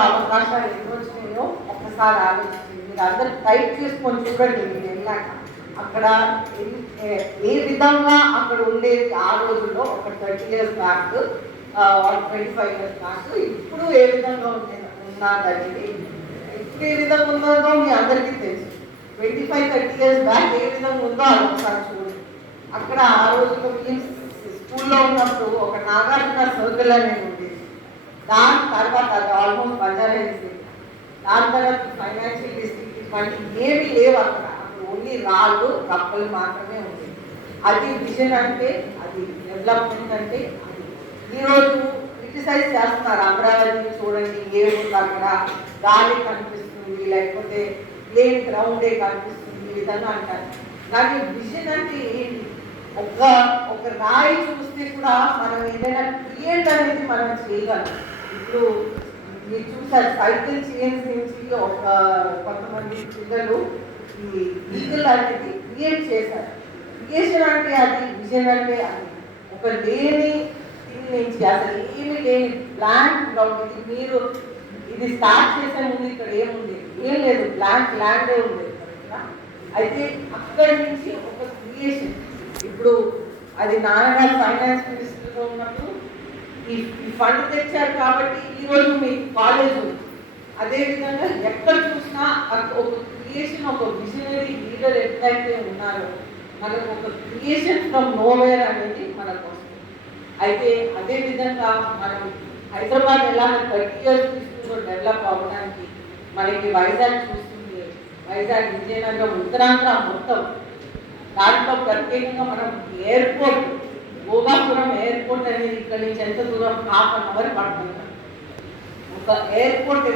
అవకాశాలు ఎన్ని వచ్చినాయో ఒక్కసారి ఆలోచించింది. మీరు అందరు టైప్ చేసుకొని చూడండి. మీరు వెళ్ళాక అక్కడ ఏ విధంగా అక్కడ ఉండేది ఆ రోజుల్లో ఒక 30 years బ్యాక్, 25 years బ్యాక్, ఇప్పుడు ఏ విధంగా ఉన్నదనేది, ఇప్పుడు ఏ విధంగా ఉన్నదో మీ అందరికీ తెలుసు. 25-30 years బ్యాక్ ఏ విధంగా ఉందో అది ఒకసారి చూడండి. అక్కడ ఆ రోజుల్లో మేము స్కూల్లో ఉన్నప్పుడు ఒక నాగార్జున సర్కిల్ అనేది ఉండేది. దాని తర్వాత అది ఆల్మోస్ట్ బంజారా హిల్స్. దాని తర్వాత ఫైనాన్షియల్ డిస్ట్రిక్ట్ ఇవన్నీ ఏమీ లేవు అక్కడ. అక్కడ ఓన్లీ రాళ్ళు రప్పలు మాత్రమే ఉంది. అది విజన్ అంటే, అది డెవలప్మెంట్ అంటే అది. ఈరోజు క్రిటిసైజ్ చేస్తున్నారు, అమరావతిని చూడండి ఏముంది అక్కడ, గాలి కనిపిస్తుంది, లేకపోతే ప్లేన్ గ్రౌండే కనిపిస్తుంది, ఈ విధంగా అంటారు. కానీ విజన్ అంటే ఏంటి? ఒక రాయి చూస్తే కూడా మనం ఏదైనా క్రియేట్ అనేది మనం చేయగలం. ఇప్పుడు మీరు చూసారు, సైకిల్ చైన్స్ నుంచి కొంతమంది పిల్లలు ఈ ఈగల్ అనేది క్రియేట్ చేశారు. క్రియేషన్ అంటే అది, విజన్ అంటే అది. ఒక లేని థింగ్ నుంచి, అసలు ఏమి లేని బ్లాంక్ గ్రౌండ్ ఇది. మీరు ఇది స్టార్ట్ చేసే ముందు ఇక్కడ ఏముంది? ఏం లేదు, బ్లాంక్ ల్యాండే ఉంది. అయితే అక్కడి నుంచి ఒక క్రియేషన్. ఇప్పుడు అది నాన్నగారు ఫైనాన్స్ మినిస్టర్గా ఉన్నప్పుడు ఈ ఫండ్ తెచ్చారు కాబట్టి ఈరోజు మీకు కాలేజ్ ఉంది. అదేవిధంగా ఎక్కడ చూసినా ఒక క్రియేషన్, ఒక విజనరీ లీడర్ ఎట్లయితే ఉన్నారో మనకు ఒక క్రియేషన్ ఫ్రమ్ నోవేర్ అనేది మనకు వస్తుంది. అయితే అదేవిధంగా మనం హైదరాబాద్ ఎలా 30 years తీసుకుంటూ డెవలప్ అవ్వడానికి మనకి వైజాగ్ చూస్తుంది. వైజాగ్, విజయనగరం, ఉత్తరాంధ్ర మొత్తం. దాంట్లో ప్రత్యేకంగా మనం ఎయిర్పోర్ట్, భోగాపురం ఎయిర్పోర్ట్ అనేది ఇక్కడ నుంచి ఎంత దూరం, 1/2 hour పడుతుంది. ఒక ఎయిర్పోర్ట్